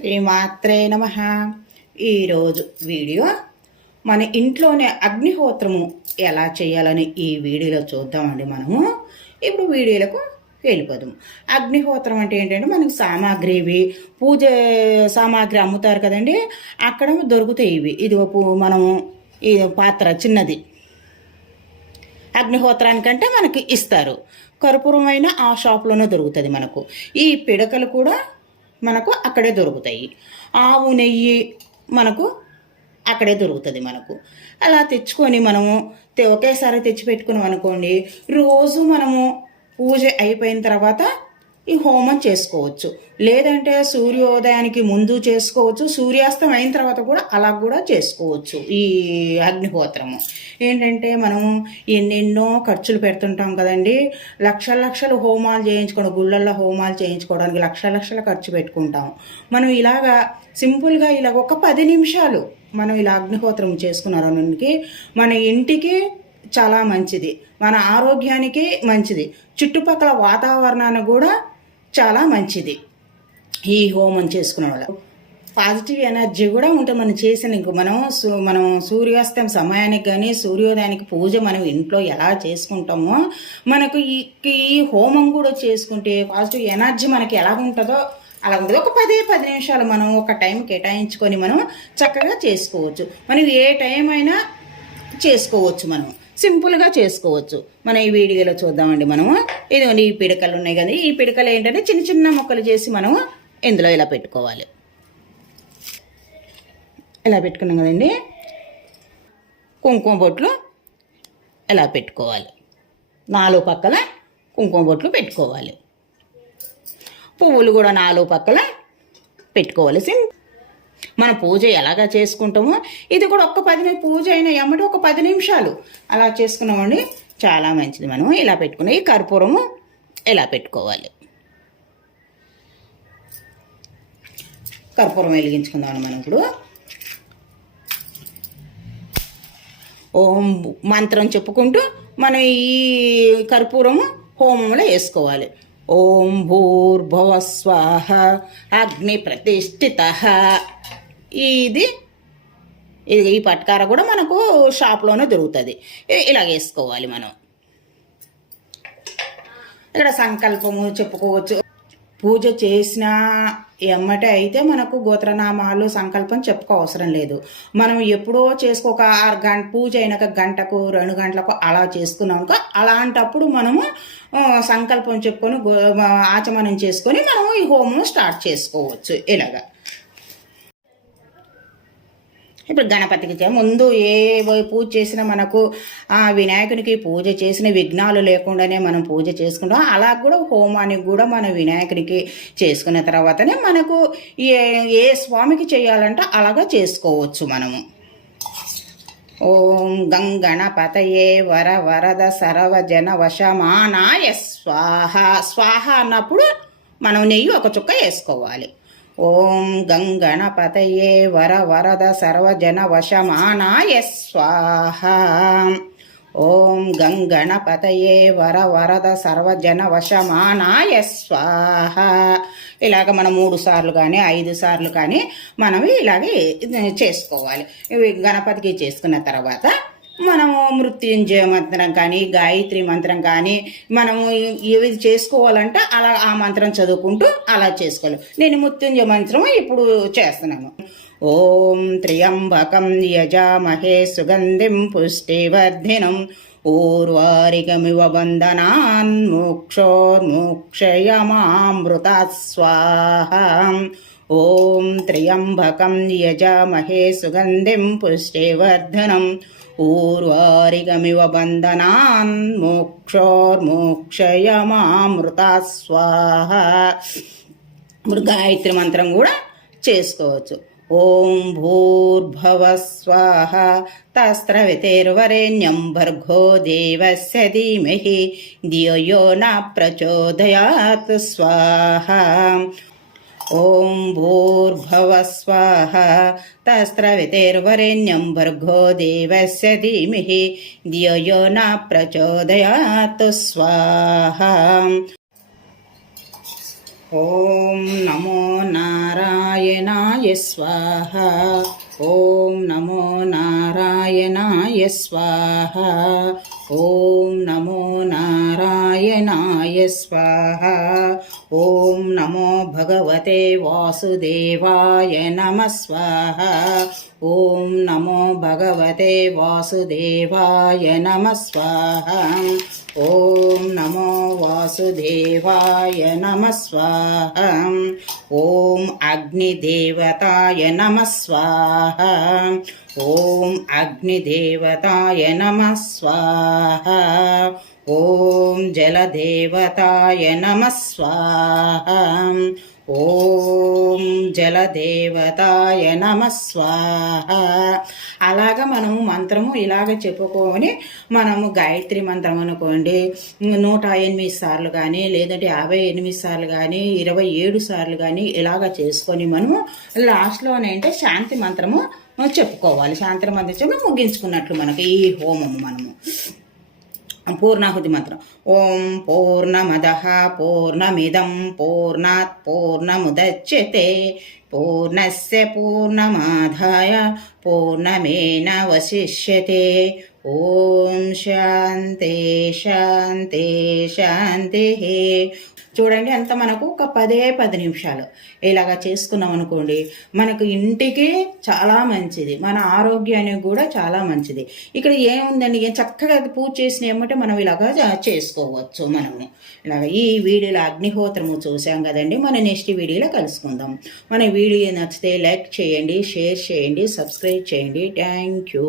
శ్రీమాత్రే నమ. ఈరోజు వీడియో మన ఇంట్లోనే అగ్నిహోత్రము ఎలా చేయాలని ఈ వీడియోలో చూద్దామండి మనము. ఇప్పుడు వీడియోలకు వెళ్ళిపోదాం. అగ్నిహోత్రం అంటే ఏంటంటే మనకి సామాగ్రి ఇవి పూజ సామాగ్రి అమ్ముతారు కదండి అక్కడ దొరుకుతాయి ఇవి. ఇది మనము ఈ పాత్ర చిన్నది. అగ్నిహోత్రానికంటే మనకి ఇస్తారు. కర్పూరమైన ఆ షాప్లోనే దొరుకుతుంది మనకు. ఈ పిడకలు కూడా మనకు అక్కడే దొరుకుతాయి. ఆవు నెయ్యి మనకు అక్కడే దొరుకుతుంది మనకు. అలా తెచ్చుకొని మనము ఒకేసారి తెచ్చి పెట్టుకున్నాం అనుకోండి రోజు మనము పూజ అయిపోయిన తర్వాత ఈ హోమం చేసుకోవచ్చు. లేదంటే సూర్యోదయానికి ముందు చేసుకోవచ్చు. సూర్యాస్తం అయిన తర్వాత కూడా అలా కూడా చేసుకోవచ్చు ఈ అగ్నిహోత్రము. ఏంటంటే మనం ఎన్నెన్నో ఖర్చులు పెడుతుంటాం కదండి. లక్షల లక్షలు హోమాలు చేయించుకోవడం గుళ్ళల్లో హోమాలు చేయించుకోవడానికి లక్షల లక్షల ఖర్చు పెట్టుకుంటాం. మనం ఇలాగా సింపుల్గా ఇలా ఒక పది నిమిషాలు మనం ఇలా అగ్నిహోత్రం చేసుకున్నారనుకి మన ఇంటికి చాలా మంచిది. మన ఆరోగ్యానికి మంచిది. చుట్టుపక్కల వాతావరణాన్ని కూడా చాలా మంచిది. ఈ హోమం చేసుకునే వాళ్ళు పాజిటివ్ ఎనర్జీ కూడా ఉంటుంది మనం చేసిన మనం మనం సూర్యాస్తం సమయానికి కానీ సూర్యోదయానికి పూజ మనం ఇంట్లో ఎలా చేసుకుంటామో మనకు ఈ ఈ హోమం కూడా చేసుకుంటే పాజిటివ్ ఎనర్జీ మనకి ఎలా ఉంటుందో అలా ఉంటుంది. ఒక పదే పది నిమిషాలు మనం ఒక టైం కేటాయించుకొని మనం చక్కగా చేసుకోవచ్చు. మనం ఏ టైం అయినా చేసుకోవచ్చు మనం. సింపుల్గా చేసుకోవచ్చు. మనం ఈ వీడియోలో చూద్దామండి మనము. ఇదిగోండి ఈ పిడకలు ఉన్నాయి కదా ఈ పిడకలు ఏంటంటే చిన్న చిన్న ముక్కలు చేసి మనము ఇందులో ఇలా పెట్టుకోవాలి. ఇలా పెట్టుకున్నాం కదండి. కుంకుమ బొట్లు ఇలా పెట్టుకోవాలి. నాలుగు పక్కల కుంకుమ బొట్లు పెట్టుకోవాలి. పువ్వులు కూడా నాలుగు పక్కల పెట్టుకోవాలి. సింపుల్ మన పూజ ఎలాగా చేసుకుంటామో. ఇది కూడా ఒక్క పది పూజ అయిన ఎమ్మటి ఒక పది నిమిషాలు. అలా చేసుకున్నామండి. చాలా మంచిది మనం. ఇలా పెట్టుకుని ఈ కర్పూరము ఇలా పెట్టుకోవాలి? కర్పూరం వెలిగించుకుందాం మనం ఇప్పుడు. ఓం మంత్రం చెప్పుకుంటూ మనం ఈ కర్పూరము హోమంలో వేసుకోవాలి. ఓం భూర్భువ స్వాహ అగ్ని ప్రతిష్ఠిత. ఇది ఇది ఈ పట్కార కూడా మనకు షాప్లోనే దొరుకుతుంది. ఇలా వేసుకోవాలి మనం. ఇక్కడ సంకల్పము చెప్పుకోవచ్చు. పూజ చేసిన ఎమ్మటే అయితే మనకు గోత్రనామాలు సంకల్పం చెప్పుకో అవసరం లేదు. మనం ఎప్పుడో చేసుకోక ఆరు గంట పూజ అయినాక గంటకు రెండు గంటలకు అలా చేసుకున్నాం అనుకో అలాంటప్పుడు మనము సంకల్పం చెప్పుకొని ఆచమనం చేసుకొని మనము ఈ హోమం స్టార్ట్ చేసుకోవచ్చు. ఇలాగా. ఇప్పుడు గణపతికి ముందు ఏ పూజ చేసినా మనకు ఆ వినాయకునికి పూజ చేసిన విఘ్నాలు లేకుండానే మనం పూజ చేసుకుంటాం. అలా కూడా హోమానికి కూడా మన వినాయకునికి చేసుకున్న తర్వాతనే మనకు ఏ ఏ స్వామికి చేయాలంటే అలాగా చేసుకోవచ్చు మనము. ఓం గంగణపతయే వర వరద సరవ జన వశమానాయ స్వాహ. స్వాహ అన్నప్పుడు మనం నెయ్యి ఒక చుక్క వేసుకోవాలి. ఓం గంగణపతయే వర వరద సర్వజన వశమానాయ స్వాహ. ఓం గంగణపతయే వర వరద సర్వజన వశమానాయ స్వాహ. ఇలాగ మనం మూడు సార్లు కానీ ఐదు సార్లు కానీ మనం ఇలాగే చేసుకోవాలి. ఇవి గణపతికి చేసుకున్న తర్వాత మనము మృత్యుంజయ మంత్రం కానీ గాయత్రి మంత్రం కానీ మనము ఏవి చేసుకోవాలంటే అలా ఆ మంత్రం చదువుకుంటూ అలా చేసుకోవాలి. నేను మృత్యుంజయ మంత్రం ఇప్పుడు చేస్తున్నాను ఓం త్రియంబకం యజామహే సుగంధిం పుష్టివర్ధినం. ఊర్వారికమివ బంధనాన్ మోక్షోన్మోక్షయమామృత స్వాహ ఓం త్ర్యంబకం యజామహే సుగంధిం పుష్టివర్ధనం. ఊర్వారికమివ బంధనాన్ మోక్షోర్మోక్షయమామృత స్వాహ ఇప్పుడు గాయత్రి మంత్రం కూడా చేసుకోవచ్చు. ఓం భూర్భవ స్వాహ తస్త్రవితేర్వరేణ్యం భర్గో దేవస్య ధీమహి. ధియో న ప్రచోదయాత్ స్వాహ. ఓం భూర్భవ స్వాహ. తస్త్రవితేర్వరేణ్యం భర్గో దేవస్య ధీమహి. ధియో యో న ప్రచోదయాత్ స్వాహ. ఓం నమో నారాయణాయ స్వాహ. ఓం నమో నారాయణాయ స్వాహ. ఓం నమో నారాయణాయ స్వాహ. ఓం నమో భగవతే వాసుదేవాయ నమ స్వాహ. ఓం నమో భగవతే వాసుదేవాయ నమ స్వాహ. ఓం నమో వాసుదేవాయ నమ స్వాహ. ఓం అగ్నిదేవతాయ నమ స్వాహ. ఓం అగ్నిదేవతాయ నమ స్వాహ. ఓం జలదేవతాయ నమ స్వాహ. ఓం జలదేవతాయ నమ స్వాహ. అలాగా మనము మంత్రము ఇలాగ చెప్పుకొని మనము గాయత్రి మంత్రం అనుకోండి నూట ఎనిమిది సార్లు కానీ లేదంటే యాభై ఎనిమిది సార్లు కానీ ఇరవై ఏడు సార్లు కానీ ఇలాగ చేసుకొని మనము లాస్ట్లోనంటే శాంతి మంత్రము చెప్పుకోవాలి. శాంతి మంత్రం ముగించుకున్నట్లు మనకి ఈ హోమము మనము. పూర్ణాహుతి మంత్రం. ఓం పూర్ణమద పూర్ణమిదం పూర్ణాత్ పూర్ణముద్యతే. పూర్ణస్ పూర్ణమాదాయ పూర్ణమేనవశిష్యతే ఓం శాంతి శాంతి శాంతి చూడండి అంత మనకు ఒక పదే పది నిమిషాలు. ఇలాగా చేసుకున్నాం అనుకోండి మనకు ఇంటికి చాలా మంచిది. మన ఆరోగ్యానికి కూడా చాలా మంచిది. ఇక్కడ ఏముందండి? చక్కగా పూజ చేసిన ఏమంటే మనం ఇలాగా చేసుకోవచ్చు మనము. ఇలాగ ఈ వీడియోలో అగ్నిహోత్రము చూసాం కదండి. మన నెక్స్ట్ వీడియోలో కలుసుకుందాం. మన వీడియో నచ్చితే లైక్ చేయండి షేర్ చేయండి సబ్స్క్రైబ్ చేయండి. Thank you.